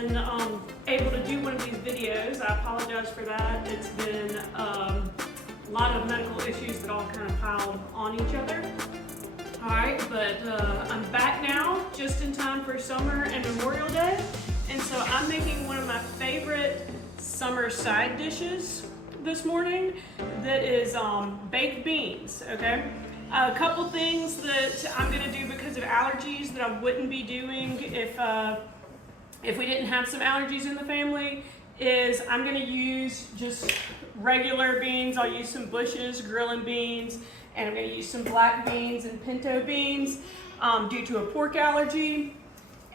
been able to do one of these videos. I apologize for that. It's been a lot of medical issues that all kind of piled on each other. Alright, but I'm back now, just in time for summer and Memorial Day. And so I'm making one of my favorite summer side dishes this morning that is baked beans, okay? A couple things that I'm gonna do because of allergies that I wouldn't be doing if we didn't have some allergies in the family is I'm gonna use just regular beans. I'll use some Bush's grilling beans, and I'm gonna use some black beans and pinto beans due to a pork allergy.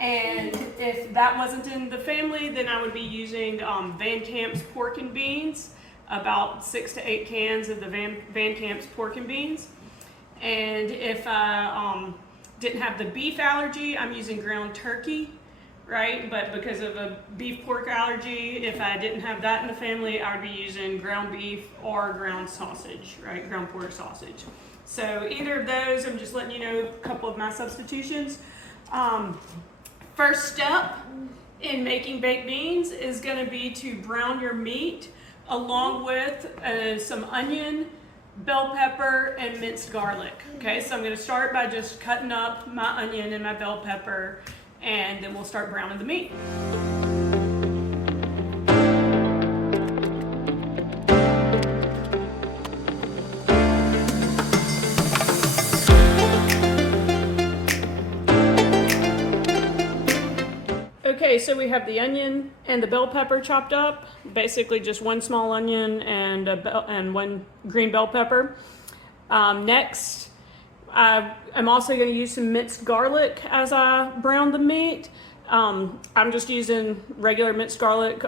And if that wasn't in the family, then I would be using Van Camp's pork and beans, about 6 to 8 cans of the Van Camp's pork and beans. And if I didn't have the beef allergy, I'm using ground turkey, right? But because of a beef pork allergy, if I didn't have that in the family, I would be using ground beef or ground sausage, right? Ground pork sausage. So either of those, I'm just letting you know a couple of my substitutions. First step in making baked beans is going to be to brown your meat along with some onion, bell pepper, and minced garlic. Okay, so I'm going to start by just cutting up my onion and my bell pepper, and then we'll start browning the meat. Okay, so we have the onion and the bell pepper chopped up, basically just one small onion and one green bell pepper. Next, I'm also going to use some minced garlic as I brown the meat. I'm just using regular minced garlic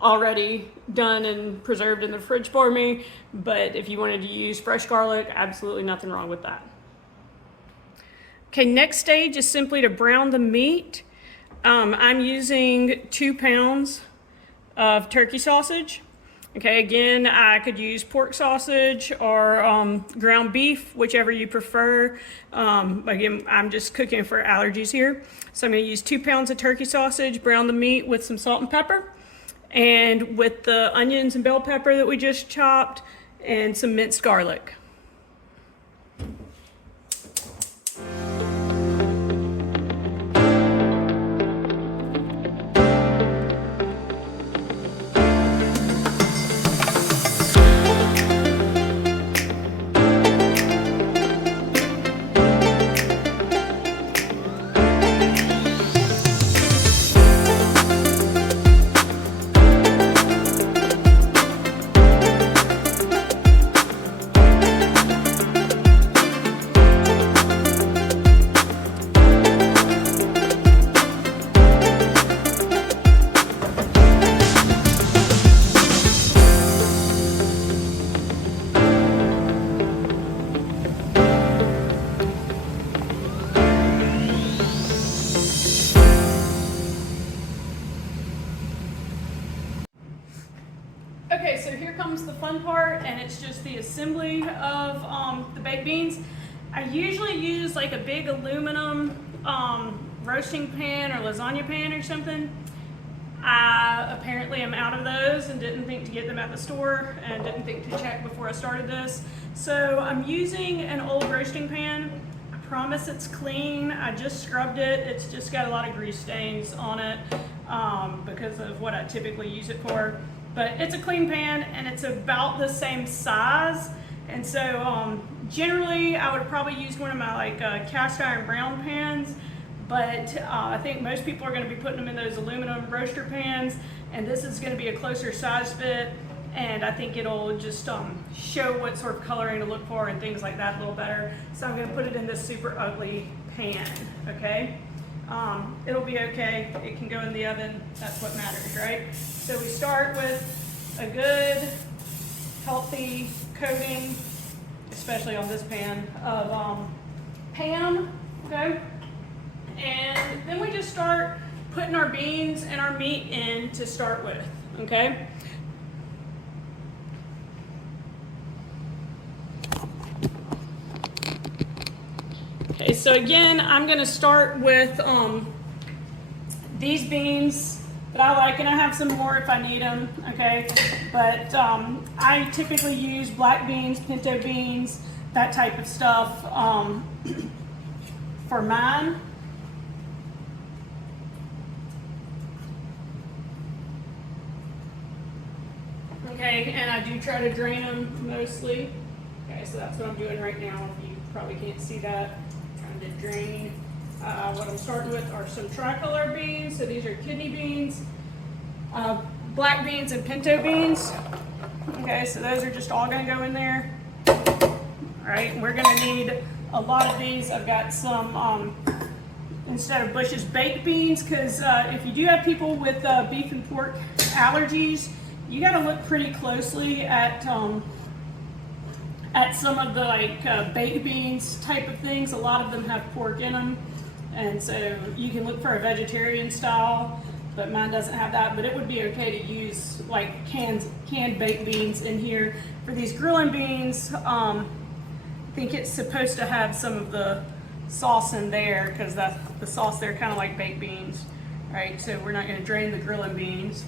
already done and preserved in the fridge for me, but if you wanted to use fresh garlic, absolutely nothing wrong with that. Okay, next stage is simply to brown the meat. I'm using 2 pounds of turkey sausage. Okay, again, I could use pork sausage or ground beef, whichever you prefer. Again, I'm just cooking for allergies here. So I'm gonna use 2 pounds of turkey sausage, brown the meat with some salt and pepper, and with the onions and bell pepper that we just chopped, and some minced garlic. Okay, so here comes the fun part, and it's just the assembly of the baked beans. I usually use like a big aluminum roasting pan or lasagna pan or something. I apparently am out of those and didn't think to get them at the store and didn't think to check before I started this. So I'm using an old roasting pan. I promise it's clean. I just scrubbed it. It's just got a lot of grease stains on it because of what I typically use it for. But it's a clean pan and it's about the same size. And so generally I would probably use one of my cast iron brown pans, but I think most people are going to be putting them in those aluminum roaster pans, and this is going to be a closer size fit, and I think it'll just show what sort of coloring to look for and things like that a little better. So I'm going to put it in this super ugly pan, okay? It'll be okay. It can go in the oven. That's what matters, right? So we start with a good, healthy coating, especially on this pan, of Pam, okay? And then we just start putting our beans and our meat in to start with, okay? Okay, so again, I'm gonna start with these beans that I like, and I have some more if I need them, okay? But I typically use black beans, pinto beans, that type of stuff for mine. Okay, and I do try to drain them mostly. Okay, so that's what I'm doing right now. You probably can't see that. I'm trying to drain. What I'm starting with are some tricolor beans. So these are kidney beans, black beans, and pinto beans. Okay, so those are just all gonna go in there. All right, we're gonna need a lot of these. I've got some, instead of Bush's baked beans, because if you do have people with beef and pork allergies, you gotta look pretty closely at some of the baked beans type of things. A lot of them have pork in them. And so you can look for a vegetarian style, but mine doesn't have that. But it would be okay to use like canned baked beans in here. For these grilling beans, I think it's supposed to have some of the sauce in there because the sauce there kind of like baked beans, right? So we're not gonna drain the grilling beans.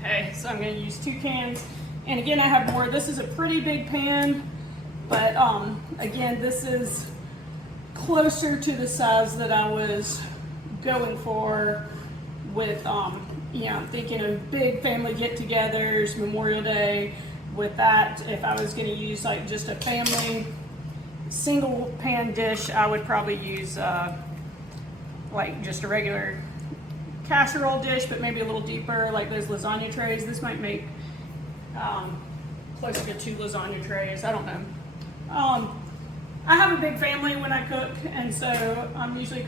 Okay, so I'm gonna use 2 cans. And again, I have more. This is a pretty big pan. But again, this is closer to the size that I was going for with, you know, thinking of big family get-togethers, Memorial Day. With that, if I was going to use like just a family single pan dish, I would probably use like just a regular casserole dish, but maybe a little deeper, like those lasagna trays. This might make closer to 2 lasagna trays. I don't know. I have a big family when I cook, and so I'm usually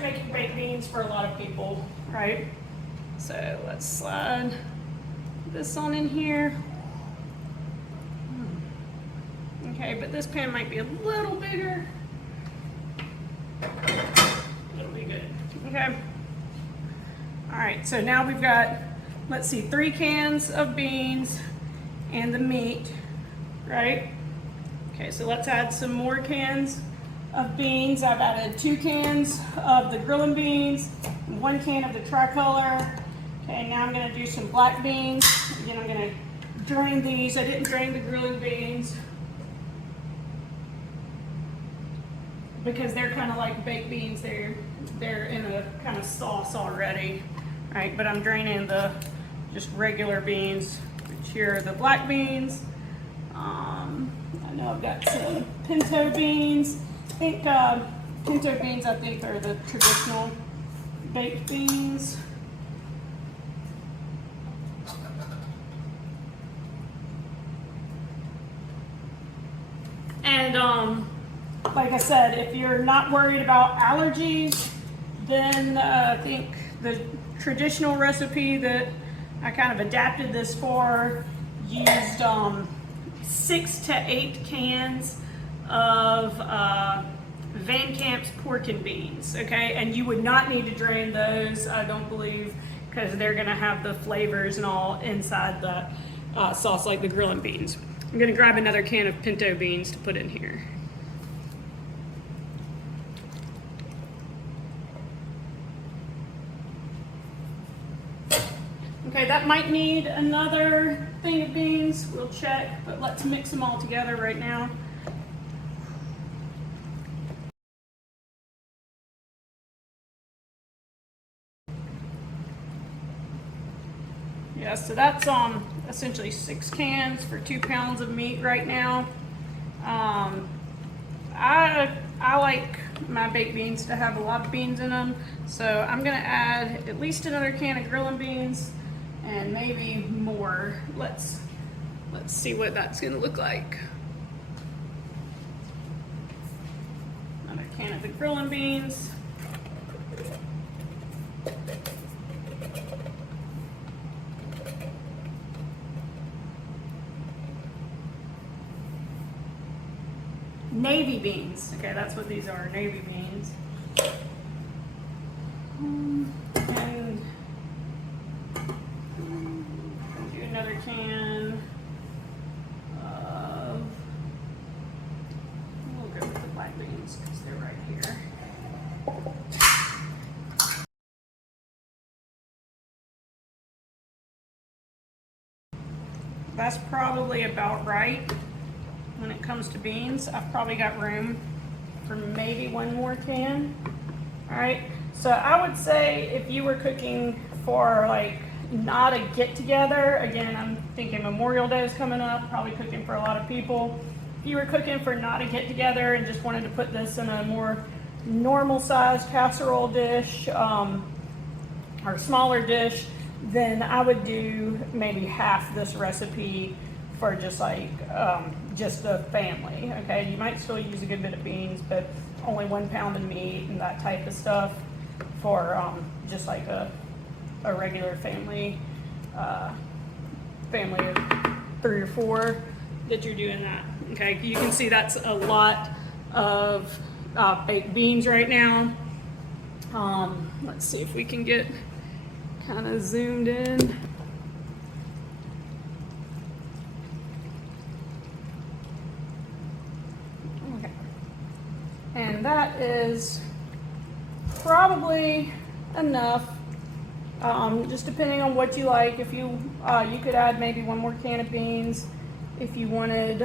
making baked beans for a lot of people, right? So let's slide this on in here. Okay, but this pan might be a little bigger. It'll be good. Okay. All right, so now we've got, let's see, 3 cans of beans and the meat. Right? Okay, so let's add some more cans of beans. I've added 2 cans of the grilling beans, 1 can of the tricolor. Okay, now I'm gonna do some black beans. Again, I'm gonna drain these. I didn't drain the grilling beans because they're kind of like baked beans. They're in a kind of sauce already, right? But I'm draining the just regular beans, which here are the black beans. I know I've got some pinto beans. I think pinto beans, I think, are the traditional baked beans. And like I said, if you're not worried about allergies, then I think the traditional recipe that I kind of adapted this for used 6 to 8 cans of Van Camp's pork and beans, okay? And you would not need to drain those, I don't believe, because they're gonna have the flavors and all inside the sauce like the grilling beans. I'm gonna grab another can of pinto beans to put in here. Okay, that might need another thing of beans. We'll check, but let's mix them all together right now. Yeah, so that's essentially 6 cans for 2 pounds of meat right now. I like my baked beans to have a lot of beans in them, so I'm gonna add at least another can of grilling beans and maybe more. Let's see what that's gonna look like. Another can of the grilling beans. Navy beans. Okay, that's what these are, navy beans. And do another can of, we'll go with the black beans. beans because they're right here. That's probably about right when it comes to beans. I've probably got room for maybe one more can. All right, so I would say if you were cooking for like not a get together, again, I'm thinking Memorial Day is coming up, probably cooking for a lot of people. If you were cooking for not a get together and just wanted to put this in a more normal sized casserole dish or smaller dish, then I would do maybe half this recipe for just like just the family. Okay, you might still use a good bit of beans, but only 1 pound of meat and that type of stuff for just like a regular family of 3 or 4 that you're doing that. Okay, you can see that's a lot of baked beans right now. Let's see if we can get kind of zoomed in. Okay, and that is probably enough. Just depending on what you like. If you you could add maybe 1 more can of beans if you wanted.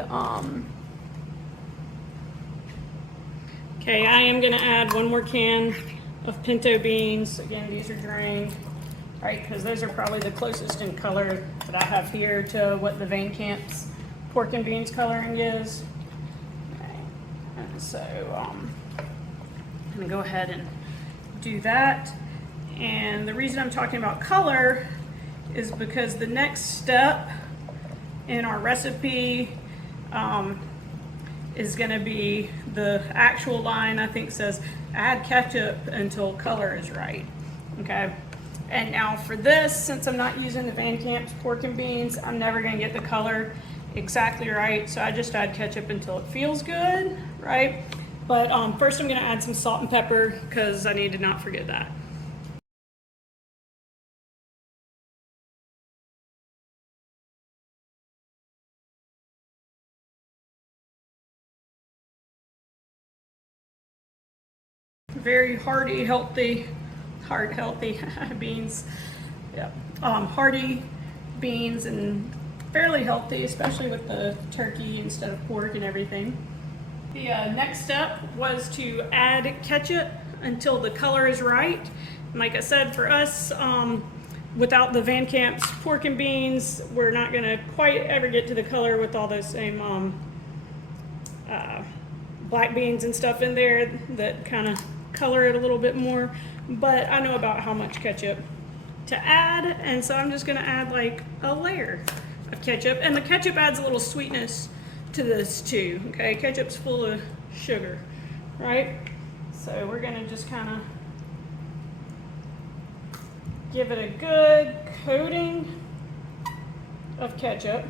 Okay, I am gonna add 1 more can of pinto beans. Again, these are drained, right? Because those are probably the closest in color that I have here to what the Van Camp's pork and beans coloring is. Okay. And so I'm gonna go ahead and do that. And the reason I'm talking about color is because the next step in our recipe is going to be the actual line, I think, says add ketchup until color is right. Okay, and now for this, since I'm not using the Van Camp's pork and beans, I'm never going to get the color exactly right, so I just add ketchup until it feels good, right? But first I'm going to add some salt and pepper because I need to not forget that. Very hearty, healthy beans. Yeah, hearty beans and fairly healthy, especially with the turkey instead of pork and everything. The next step was to add ketchup until the color is right. And like I said, for us, without the Van Camp's pork and beans, we're not going to quite ever get to the color with all those same black beans and stuff in there that kind of color it a little bit more. But I know about how much ketchup to add, and so I'm just going to add like a layer of ketchup. And the ketchup adds a little sweetness to this too. Okay, ketchup's full of sugar, right? So we're going to just kind of give it a good coating of ketchup.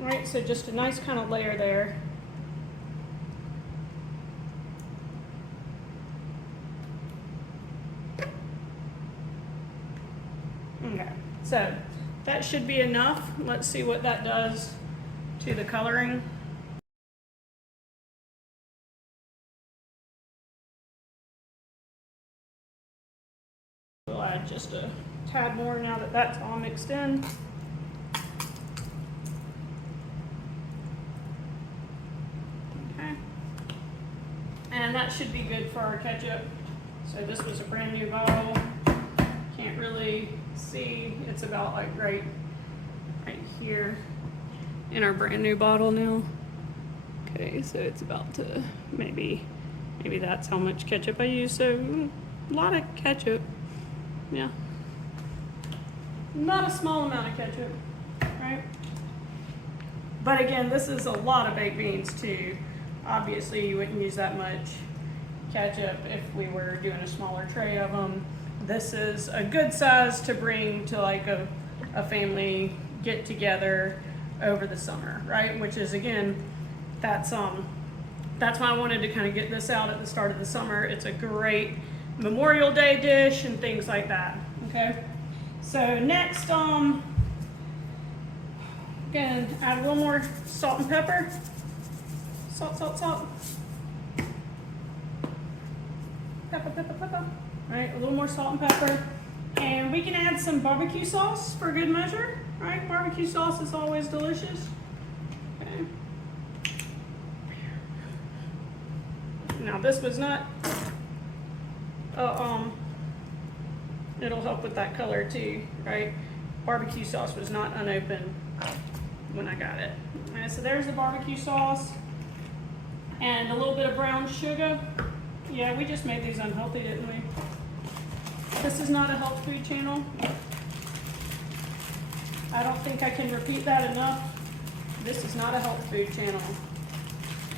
All right, so just a nice kind of layer there. Okay, so that should be enough. Let's see what that does to the coloring. We'll add just a tad more now that that's all mixed in. Okay, and that should be good for our ketchup. So this was a brand new bottle. Can't really see, it's about like right here in our brand new bottle now. Okay, so it's about to maybe that's how much ketchup I use. So a lot of ketchup. Yeah, not a small amount of ketchup, right? But again, this is a lot of baked beans too. Obviously you wouldn't use that much ketchup if we were doing a smaller tray of them. This is a good size to bring to like a family get together over the summer, right? Which is, again, that's why I wanted to kind of get this out at the start of the summer. It's a great Memorial Day dish and things like that. Okay, so next again, add a little more salt and pepper. Salt, salt, salt. Pepper, pepper, pepper. All right, a little more salt and pepper. And we can add some barbecue sauce for good measure. All right, barbecue sauce is always delicious. Okay. Now this was not, it'll help with that color too, right? Barbecue sauce was not unopened when I got it. All right, so there's the barbecue sauce and a little bit of brown sugar. Yeah, we just made these unhealthy, didn't we? This is not a health food channel. I don't think I can repeat that enough. This is not a health food channel,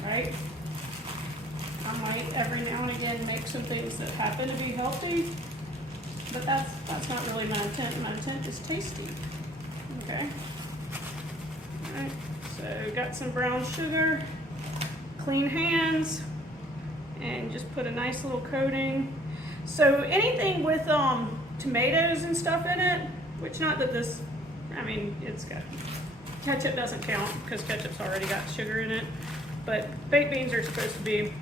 right? I might every now and again make some things that happen to be healthy, but that's not really my intent. My intent is tasty. Okay. All right. So got some brown sugar, clean hands, and just put a nice little coating. So anything with tomatoes and stuff in it, which not that this, I mean, it's got, ketchup doesn't count because ketchup's already got sugar in it, but baked beans are supposed to be a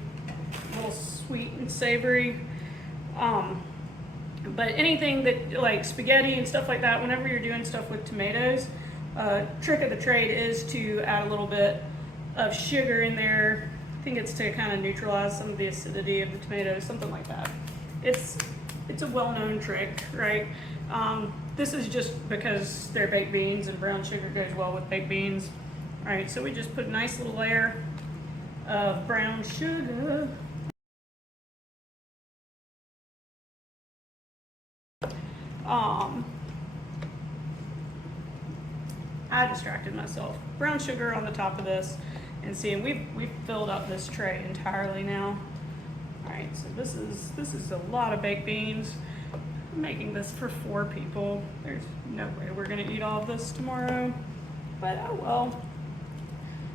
little sweet and savory. But anything that, like spaghetti and stuff like that, whenever you're doing stuff with tomatoes, trick of the trade is to add a little bit of sugar in there. I think it's to kind of neutralize some of the acidity of the tomatoes, something like that. It's a well-known trick, right? This is just because they're baked beans and brown sugar goes well with baked beans. All right, so we just put a nice little layer of brown sugar. I distracted myself. Brown sugar on the top of this, and see, we've filled up this tray entirely now. All right, so this is a lot of baked beans. I'm making this for 4 people. There's no way we're gonna eat all of this tomorrow, but oh well.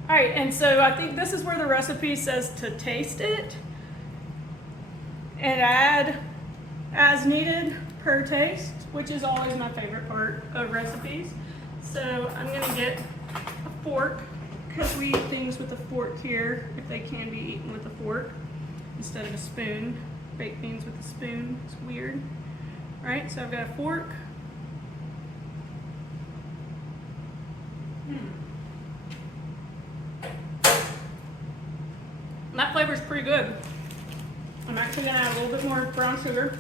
All right, and so I think this is where the recipe says to taste it and add as needed per taste, which is always my favorite part of recipes. So I'm gonna get a fork, because we eat things with a fork here, if they can be eaten with a fork instead of a spoon. Baked beans with a spoon, it's weird. All right, so I've got a fork. That flavor's pretty good. I'm actually gonna add a little bit more brown sugar.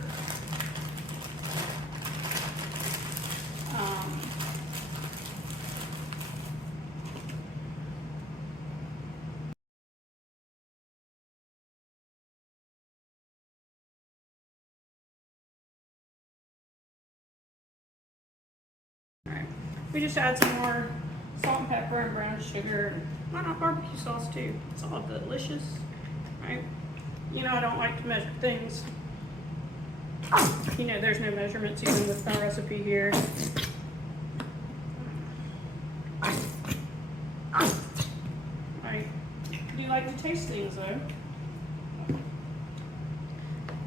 We just add some more salt and pepper and brown sugar. Why not barbecue sauce too? It's all delicious, right? You know I don't like to measure things. You know there's no measurements even with my recipe here. Right. Do you like to taste things though?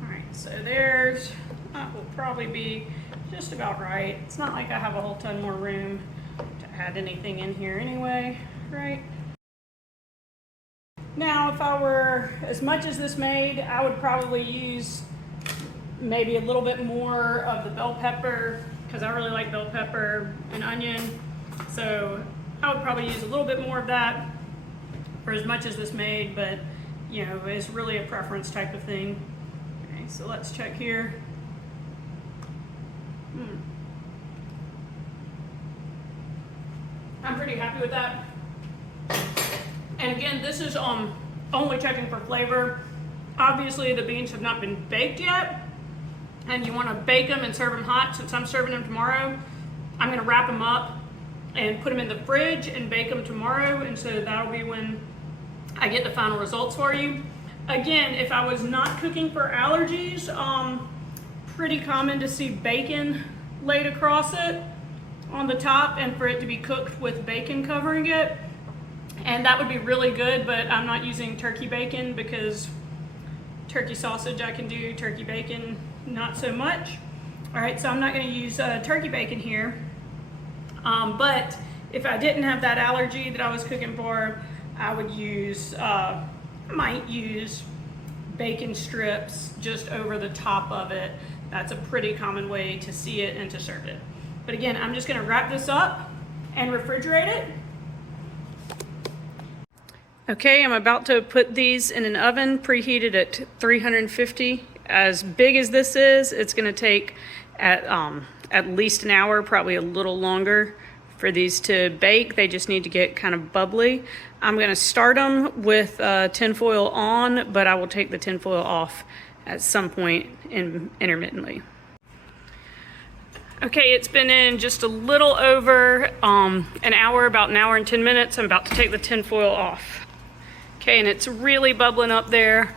Alright, so there's, that will probably be just about right. It's not like I have a whole ton more room to add anything in here anyway, right? Now, if I were as much as this made, I would probably use maybe a little bit more of the bell pepper, because I really like bell pepper and onion. So I would probably use a little bit more of that for as much as this made, but you know, it's really a preference type of thing. Okay, so let's check here. I'm pretty happy with that. And again, this is only checking for flavor. Obviously the beans have not been baked yet, and you want to bake them and serve them hot. Since I'm serving them tomorrow, I'm going to wrap them up and put them in the fridge and bake them tomorrow, and so that'll be when I get the final results for you. Again, if I was not cooking for allergies, pretty common to see bacon laid across it on the top and for it to be cooked with bacon covering it, and that would be really good, but I'm not using turkey bacon because turkey sausage I can do, turkey bacon not so much. All right, so I'm not going to use turkey bacon here, but if I didn't have that allergy that I was cooking for, I would use, might use bacon strips just over the top of it. That's a pretty common way to see it and to serve it. But again, I'm just gonna wrap this up and refrigerate it. Okay, I'm about to put these in an oven preheated at 350. As big as this is, it's gonna take at least an hour, probably a little longer for these to bake. They just need to get kind of bubbly. I'm gonna start them with tinfoil on, but I will take the tinfoil off at some point intermittently. Okay, it's been in just a little over an hour, about an hour and 10 minutes. I'm about to take the tinfoil off. Okay, and it's really bubbling up there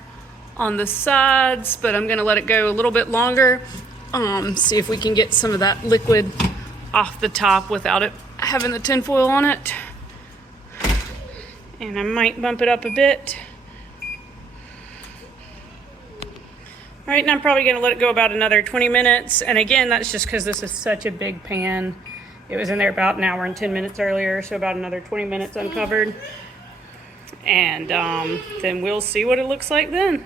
on the sides, but I'm gonna let it go a little bit longer. See if we can get some of that liquid off the top without it having the tinfoil on it. And I might bump it up a bit. All right, and I'm probably gonna let it go about another 20 minutes. And again, that's just because this is such a big pan. It was in there about an hour and 10 minutes earlier, so about another 20 minutes uncovered. And then we'll see what it looks like then.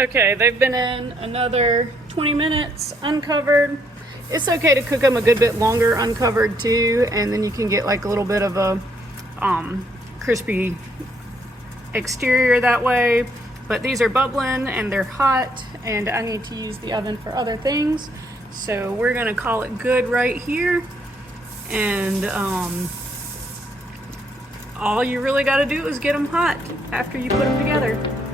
Okay, they've been in another 20 minutes uncovered. It's okay to cook them a good bit longer uncovered too, and then you can get like a little bit of a crispy exterior that way. But these are bubbling and they're hot, and I need to use the oven for other things. So we're gonna call it good right here. And all you really gotta do is get them hot after you put them together.